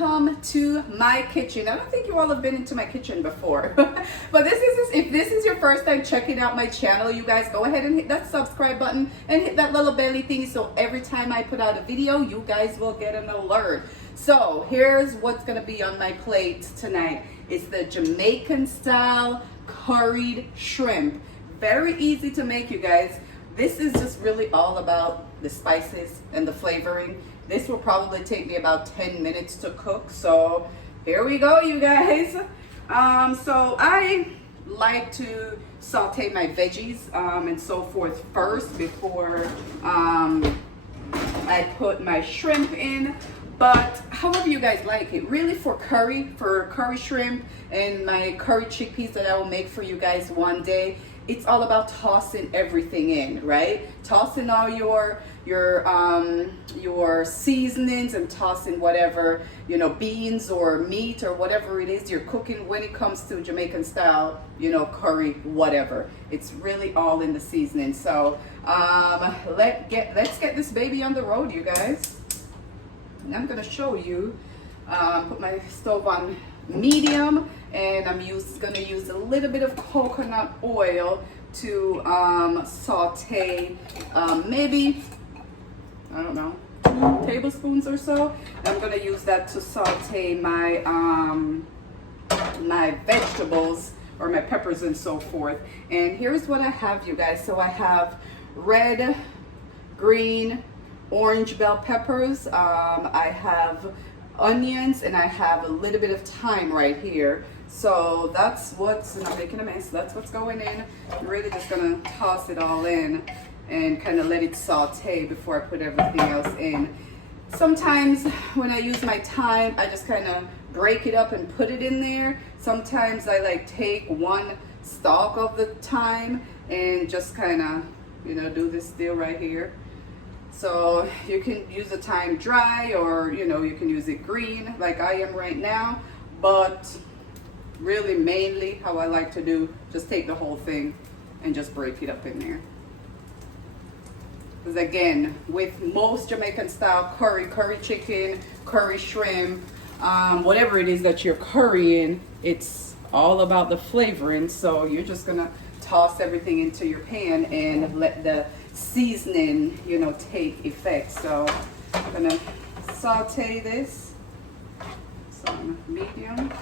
welcome to my kitchen. I don't think you all have been into my kitchen before, but if this is your first time checking out my channel, you guys go ahead and hit that subscribe button and hit that little belly thingy so every time I put out a video, you guys will get an alert. So here's what's gonna be on my plate tonight. It's the Jamaican style curried shrimp. Very easy to make, you guys. This is just really all about the spices and the flavoring. This will probably take me about 10 minutes to cook. So here we go, you guys. So I like to saute my veggies and so forth first before I put my shrimp in. But however you guys like it, really for curry shrimp and my curry chickpeas that I will make for you guys one day, it's all about tossing everything in, right? Tossing all your seasonings and tossing whatever, you know, beans or meat or whatever it is you're cooking when it comes to Jamaican style, you know, curry, whatever. It's really all in the seasoning. So let's get this baby on the road, you guys. And I'm gonna show you, put my stove on medium, and I'm gonna use a little bit of coconut oil to saute maybe, I don't know, 2 tablespoons or so. I'm gonna use that to saute my my vegetables or my peppers and so forth. And here's what I have, you guys. So I have red, green, orange bell peppers, I have onions, and I have a little bit of thyme right here. So that's what's, and I'm making a mess, that's what's going in. I'm really just gonna toss it all in and kind of let it saute before I put everything else in. Sometimes when I use my thyme, I just kind of break it up and put it in there. Sometimes I like take one stalk of the thyme and just kind of, you know, do this deal right here. So you can use the thyme dry, or you know, you can use it green like I am right now, but really mainly how I like to do, just take the whole thing and just break it up in there. Because again, with most Jamaican style curry chicken, curry shrimp, whatever it is that you're currying, it's all about the flavoring. So you're just gonna toss everything into your pan and let the seasoning, you know, take effect. So I'm gonna saute this on medium,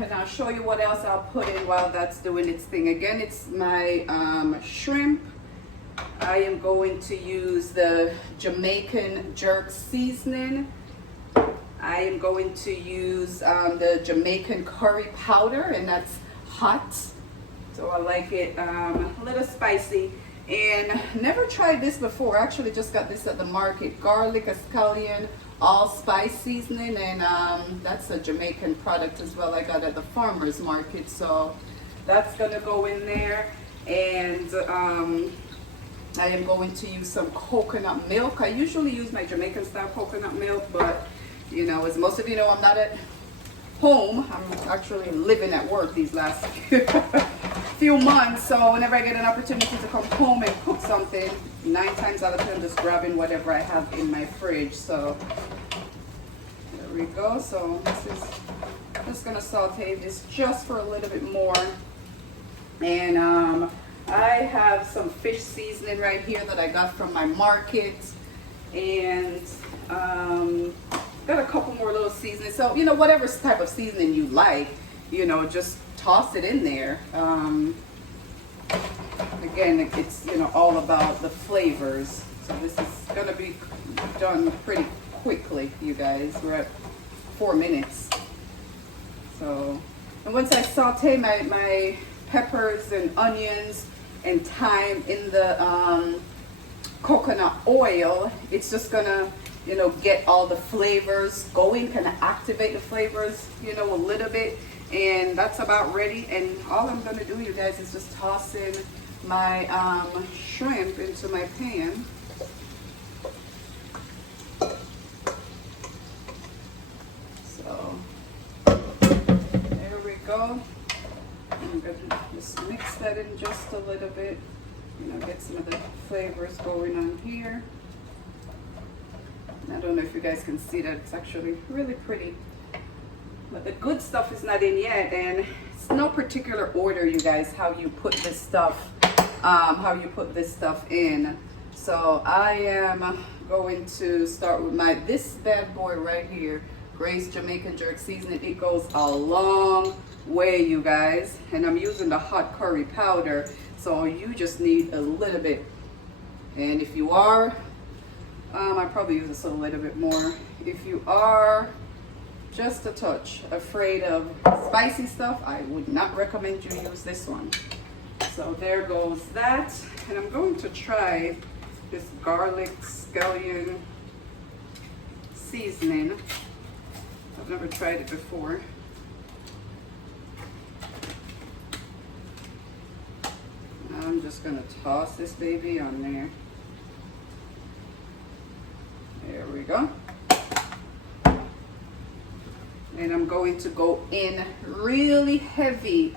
and I'll show you what else I'll put in while that's doing its thing. Again, it's my shrimp. I am going to use the Jamaican jerk seasoning. I am going to use the Jamaican curry powder, and that's hot. So I like it a little spicy. And never tried this before. I actually just got this at the market. Garlic, scallion, allspice seasoning, and that's a Jamaican product as well. I got at the farmer's market. So that's gonna go in there. And I am going to use some coconut milk. I usually use my Jamaican style coconut milk, but you know, as most of you know, I'm not at home. I'm actually living at work these last few months, so whenever I get an opportunity to come home and cook something, 9 times out of 10 I'm just grabbing whatever I have in my fridge. So there we go. So this is just gonna saute this just for a little bit more. And I have some fish seasoning right here that I got from my market, and got a couple more little seasonings. So you know, whatever type of seasoning you like, you know, just toss it in there. Again, it's, you know, all about the flavors. So this is gonna be done pretty quickly, you guys. We're at 4 minutes. So, and once I saute my peppers and onions and thyme in the coconut oil, it's just gonna, you know, get all the flavors going, kind of activate the flavors, you know, a little bit. And that's about ready. And all I'm gonna do, you guys, is just toss in my shrimp into my pan. So there we go. I'm gonna just mix that in just a little bit, you know, get some of the flavors going on here. I don't know if you guys can see that. It's actually really pretty. But the good stuff is not in yet, and it's no particular order, you guys, how you put this stuff in. So I am going to start with this bad boy right here, Grace Jamaican Jerk Seasoning. It goes a long way, you guys, and I'm using the hot curry powder, so you just need a little bit. And if you are, I probably use this a little bit more. If you are just a touch afraid of spicy stuff, I would not recommend you use this one. So there goes that, and I'm going to try this garlic scallion seasoning. I've never tried it before. I'm just gonna toss this baby on there. There we go. And I'm going to go in really heavy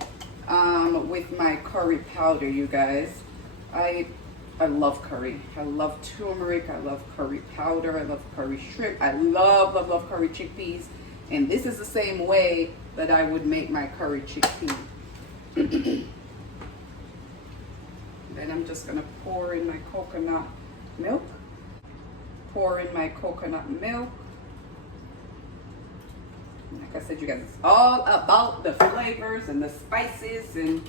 with my curry powder, you guys. I love curry. I love turmeric. I love curry powder. I love curry shrimp. I love curry chickpeas. And this is the same way that I would make my curry chickpea. Then I'm just gonna pour in my coconut milk. Pour in my coconut milk. Like I said, you guys, it's all about the flavors and the spices and,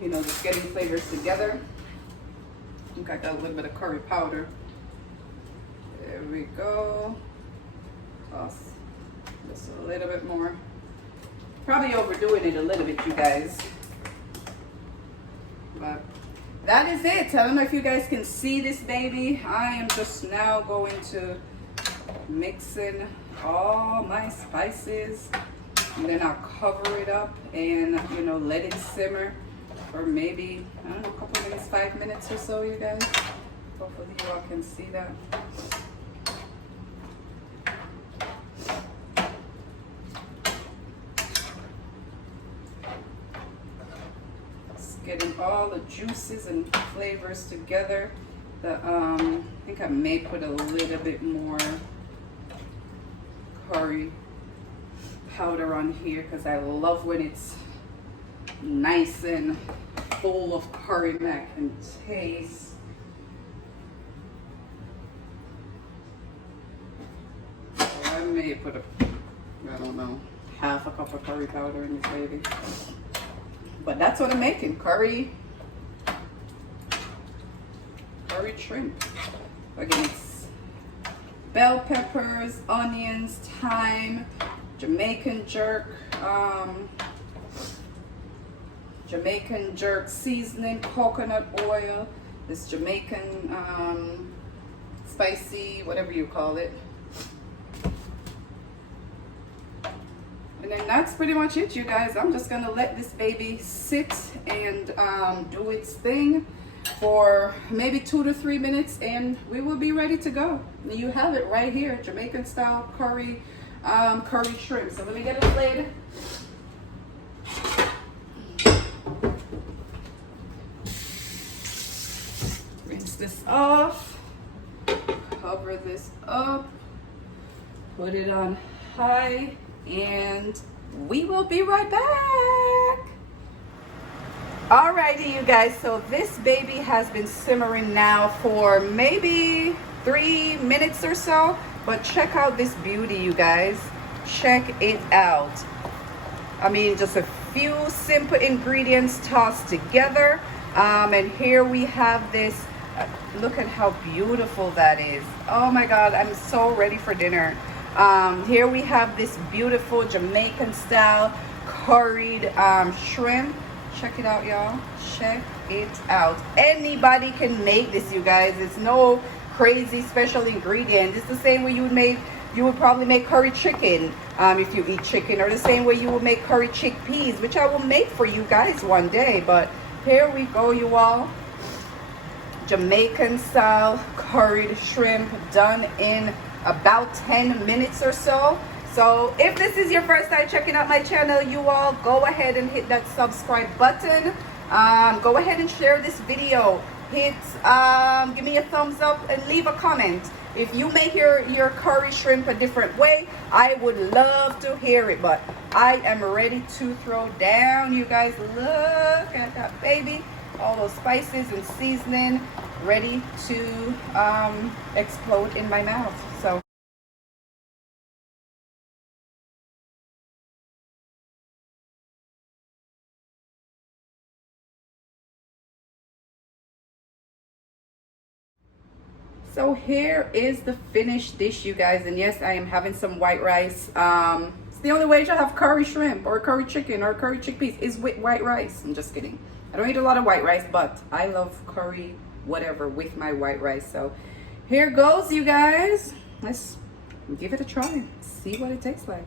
you know, just getting flavors together. I think I got a little bit of curry powder. There we go. Toss just a little bit more. Probably overdoing it a little bit, you guys. But that is it. I don't know if you guys can see this baby. I am just now going to mix in all my spices, and then I'll cover it up and, you know, let it simmer for maybe, I don't know, a couple minutes, 5 minutes or so, you guys. Hopefully you all can see that. Just getting all the juices and flavors together. I think I may put a little bit more curry powder on here because I love when it's nice and full of curry and I can taste. So I may put I don't know, half a cup of curry powder in this baby. But that's what I'm making, curry shrimp. Again, it's bell peppers, onions, thyme, Jamaican jerk seasoning, coconut oil, this Jamaican spicy, whatever you call it. And then that's pretty much it, you guys. I'm just gonna let this baby sit and do its thing for maybe 2 to 3 minutes, and we will be ready to go. And you have it right here, Jamaican style curry shrimp. So let me get a lid. Rinse this off, cover this up, put it on high, and we will be right back. Alrighty, you guys, so this baby has been simmering now for maybe 3 minutes or so, but check out this beauty, you guys. Check it out. I mean, just a few simple ingredients tossed together, and here we have this. Look at how beautiful that is. Oh my God, I'm so ready for dinner. Here we have this beautiful Jamaican style curried shrimp. Check it out, y'all. Check it out. Anybody can make this, you guys. It's no crazy special ingredient. It's the same way you would probably make curry chicken if you eat chicken, or the same way you would make curry chickpeas, which I will make for you guys one day. But here we go, you all. Jamaican style curried shrimp, done in about 10 minutes or so. So if this is your first time checking out my channel, you all go ahead and hit that subscribe button. Go ahead and share this video hit, give me a thumbs up and leave a comment. If you make your curry shrimp a different way, I would love to hear it. But I am ready to throw down. You guys, look at that baby. All those spices and seasoning ready to explode in my mouth. So here is the finished dish, you guys. And yes, I am having some white rice. It's the only way to have curry shrimp or curry chicken or curry chickpeas is with white rice. I'm just kidding. I don't eat a lot of white rice, but I love curry whatever with my white rice. So here goes, you guys. Let's give it a try. See what it tastes like.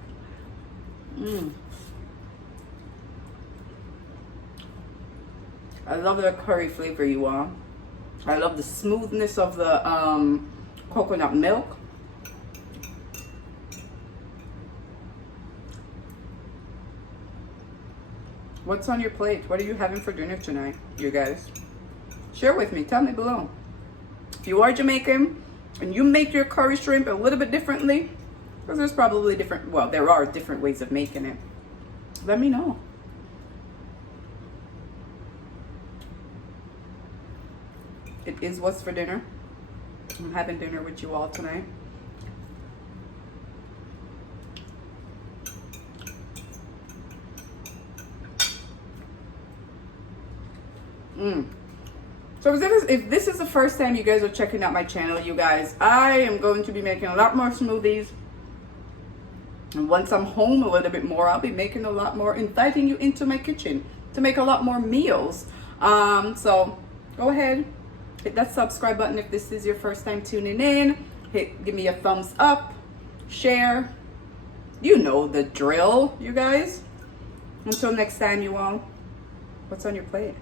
I love the curry flavor, you all. I love the smoothness of the coconut milk. What's on your plate? What are you having for dinner tonight, you guys? Share with me. Tell me below. If you are Jamaican and you make your curry shrimp a little bit differently, because there's probably different, well, there are different ways of making it. Let me know. It is what's for dinner. I'm having dinner with you all tonight. So if this is the first time you guys are checking out my channel, you guys, I am going to be making a lot more smoothies. And once I'm home a little bit more, I'll be making a lot more, inviting you into my kitchen to make a lot more meals. So go ahead, hit that subscribe button if this is your first time tuning in. Give me a thumbs up, share. You know the drill, you guys. Until next time, you all, what's on your plate?